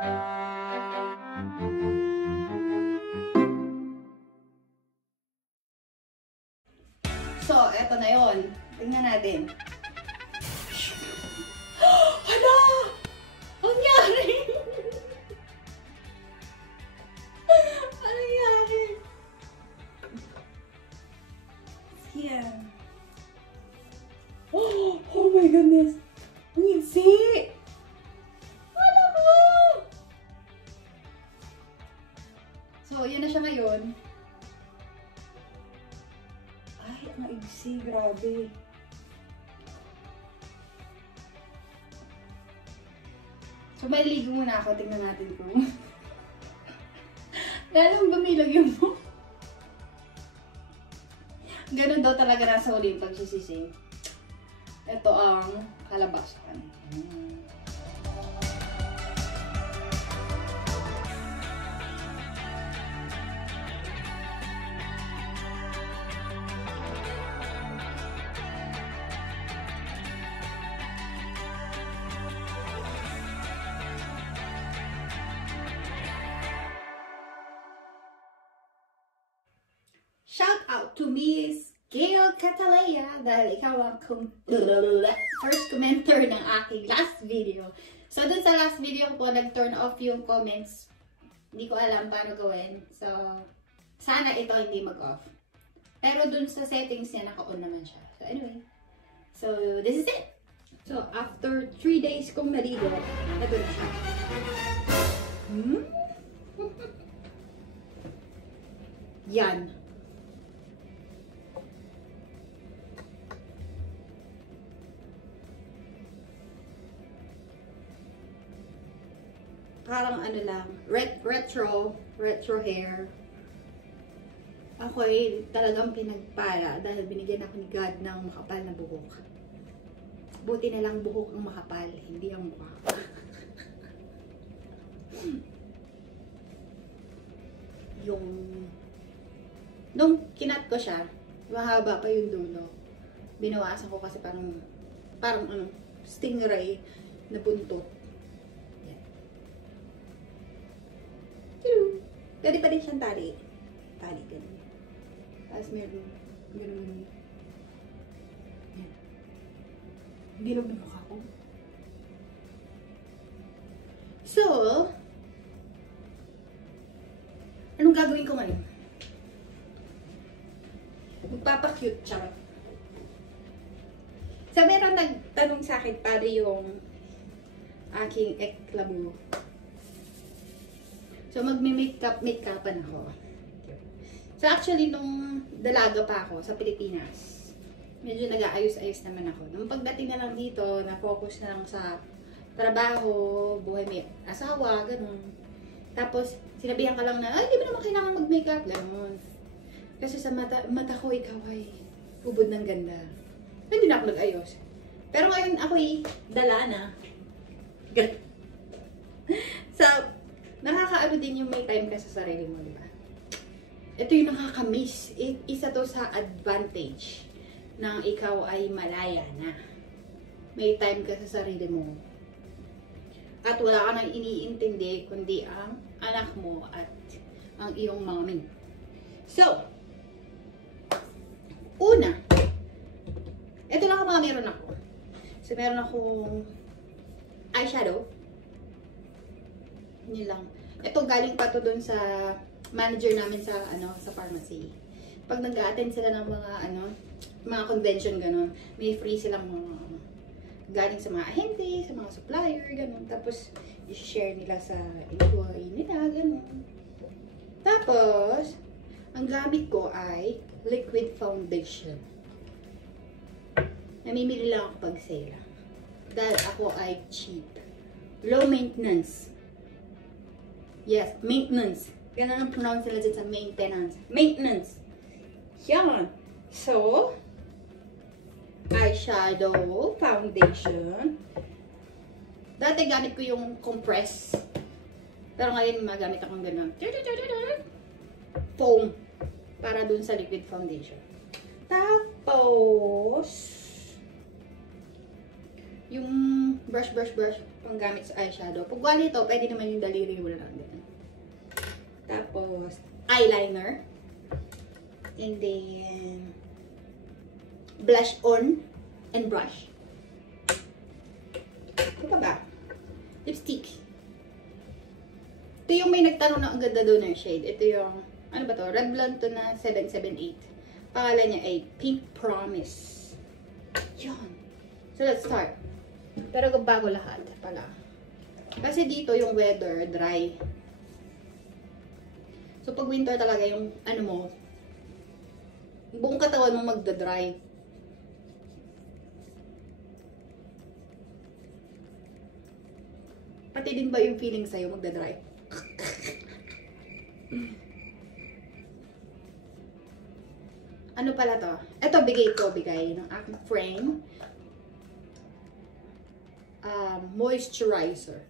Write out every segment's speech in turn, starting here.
So, eto na yun. Tingnan natin. Hala! Ang nangyari? Ano nangyari? Yan. Oh my goodness! Ang iksi! Hala ko! So, yun na siya ngayon. Ang iksi, grabe. So, maliligo muna ako. Tingnan natin kung lalong bumilag yung mo. Ganun daw talaga nasa huli yung pagsisisi. Ito ang kalabasan. Shout out to Miss Gail Catalea dahil ikaw ang first commenter ng aking last video. So, dun sa last video ko po, nag-turn off yung comments. Hindi ko alam paano gawin. So, sana ito hindi mag-off. Pero dun sa settings niya, naka-on naman siya. So, anyway. So, this is it. So, after 3 days kong naligo, ito na siya. Yan. Parang ano lang, retro hair. Ako ay talagang pinagpala dahil binigyan ako ni God ng makapal na buhok. Buti na lang buhok ang makapal, hindi ang mukha. Yung nung kinat ko siya, mahaba pa yung dulo. Binawasan ko kasi parang ano, stingray na buntot. Pwede pa din siyang tali. Tali, ganun. Tapos meron, ganun. Yan. Bilog na mukha ko. So, anong gagawin ko ngayon? Magpapacute, charot. So, meron nagtanong sa akin paano yung aking eklabo. So, magme-makeupan ako. So, actually, nung dalaga pa ako sa Pilipinas, medyo nag-aayos-ayos naman ako. Nung pagdating na lang dito, na-focus na lang sa trabaho, buhay may asawa, ganun. Tapos, sinabihan ka lang na, ay, di ba naman kailangan mag-makeup, ganun. Kasi sa mata ko, ikaw ay ubod ng ganda. Hindi na ako nag-ayos. Pero ngayon, ako'y dala na. Ganun. So, nakakaano din yung may time ka sa sarili mo, di ba? Ito yung nakakamiss. Isa to sa advantage ng ikaw ay malaya na. May time ka sa sarili mo. At wala ka nang iniintindi kundi ang anak mo at ang iyong mommy. So, una, ito lang ang mga meron ako. So, meron akong eyeshadow. Yun lang. Ito galing pa to dun sa manager namin sa sa pharmacy. Pag nag-a-attend sila ng mga convention ganun, may free silang mga galing sa mga ahente, sa mga supplier, ganun. Tapos i-share nila sa employee nila, ganun. Tapos ang gamit ko ay liquid foundation. Namimili lang ako pag sale. Dahil ako ay cheap. Low maintenance. Yes, maintenance. Ganun ang pronounce nila dyan sa maintenance. Maintenance. Yan. So, eyeshadow, foundation. Dati gamit ko yung compress. Pero ngayon magamit akong ganun. Foam. Para dun sa liquid foundation. Tapos, yung brush pang gamit sa eyeshadow. Pag wala ito, pwede naman yung daliri mo lang din. Tapos, eyeliner. And then, blush on and brush. Ano pa ba? Lipstick. Ito yung may nagtanong na ang ganda doon ng shade. Ito yung, ano ba to? Red Blonde to na 778. Pangalan niya ay Pink Promise. Yun. So, let's start. Pero bago lahat pala. Kasi dito yung weather, dry. So, pag winter talaga yung, ano mo, buong katawan mo magda-dry. Pati din ba yung feeling sa'yo magda-dry? Ano pala to? Ito, bigay ng aking friend. Moisturizer.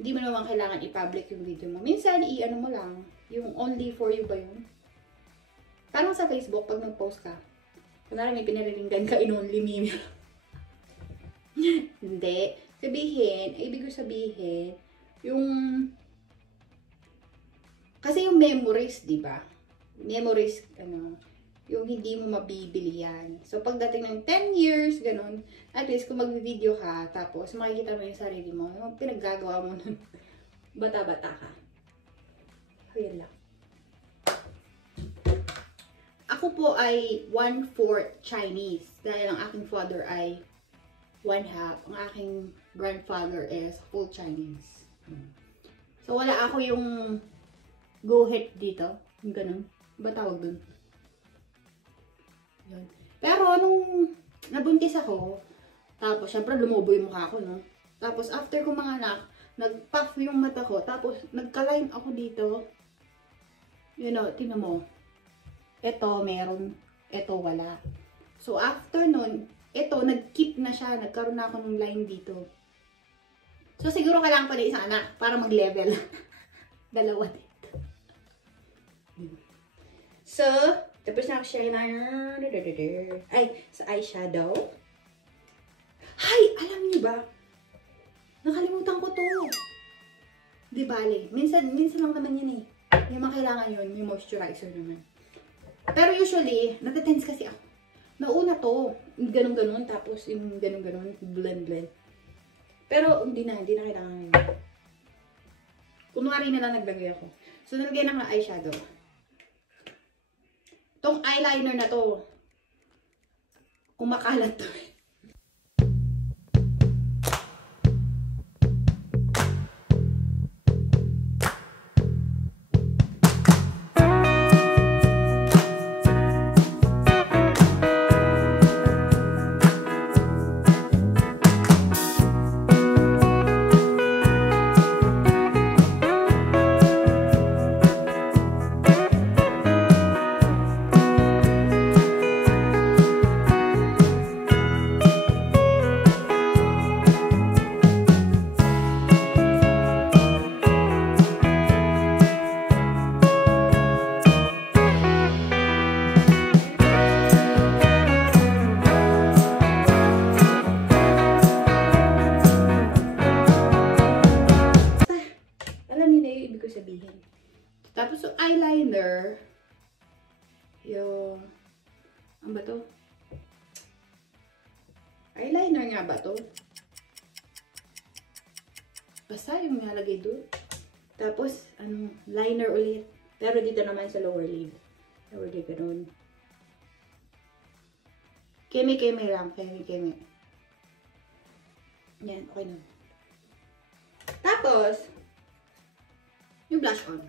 Hindi mo naman kailangan i-public yung video mo. Minsan, i-ano mo lang, yung only for you ba yun? Parang sa Facebook, pag nag-post ka, kunwari may pinariringgan ka in only me. Hindi. Sabihin, ibig ko sabihin, yung, kasi yung memories, di ba? Memories, yung hindi mo mabibili yan. So, pagdating ng 10 years, ganun, at least kung mag-video ka, tapos makikita mo yung sarili mo, yung pinaggagawa mo nun, bata-bata ka. Ayan lang. Ako po ay 1/4 Chinese, dahil ang aking father ay 1/2. Ang aking grandfather is full Chinese. So, wala ako yung go-het dito. Yung ganun. Ba tawag dun? Yun. Pero, nung nabuntis ako, tapos, syempre, lumubo yung mukha ko, no? Tapos, after ko manganak, nag-puff yung mata ko, tapos, nagka-line ako dito. You know, tingnan mo. Ito, meron. Ito, wala. So, after nun, ito, nag-keep na siya. Nagkaroon na ako ng line dito. So, siguro kailangan pa na isang anak para mag-level. Dalawa dito. So, tapos na ako share na sa eyeshadow. Hay! Alam niyo ba? Nakalimutan ko to. Di bale. Minsan lang naman yun eh. Yung mga kailangan yun, yung moisturizer naman. Pero usually, natatense kasi ako. Nauna to, ganun-ganun, tapos yung ganun-ganun, blend-blend. Pero hindi na kailangan yun. Kunwari na lang naglagay ako. So, nalagyan ng eyeshadow. Tong eyeliner na to, kumakalat to. Ano ba to? Eyeliner nga ba to? Basta yung nalagay doon. Tapos, liner ulit. Pero dito naman sa lower lid. Lower lid, ganun. Keme-keme lang. Keme-keme. Yan, okay na. Tapos, yung blush on.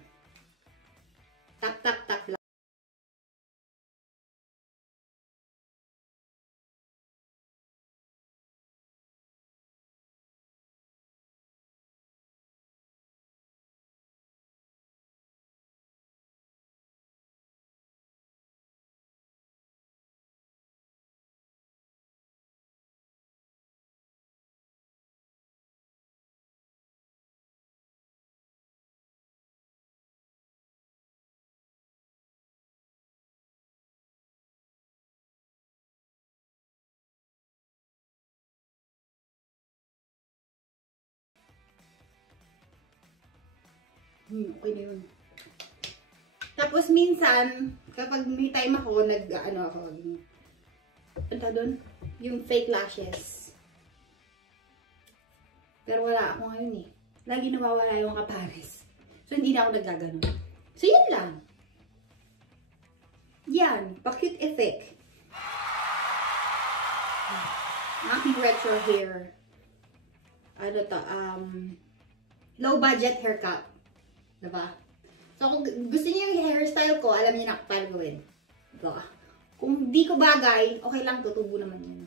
Tap, tap, tap lang. Okay na yun. Tapos minsan, kapag may time ako, doon, yung fake lashes. Pero wala ako ngayon eh. Lagi nawawala yung kapares. So, hindi na ako naggaganon. So, yun lang. Yan. Pa-cute effect. Aking retro hair. Low budget haircut. Diba? So, kung gusto niyo yung hairstyle ko, alam niyo na paano gawin. Diba? Kung di ko bagay, okay lang, tutubo naman yun.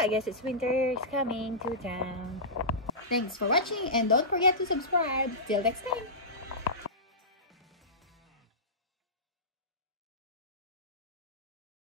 I guess it's winter is coming to town. Thanks for watching and don't forget to subscribe. Till next time!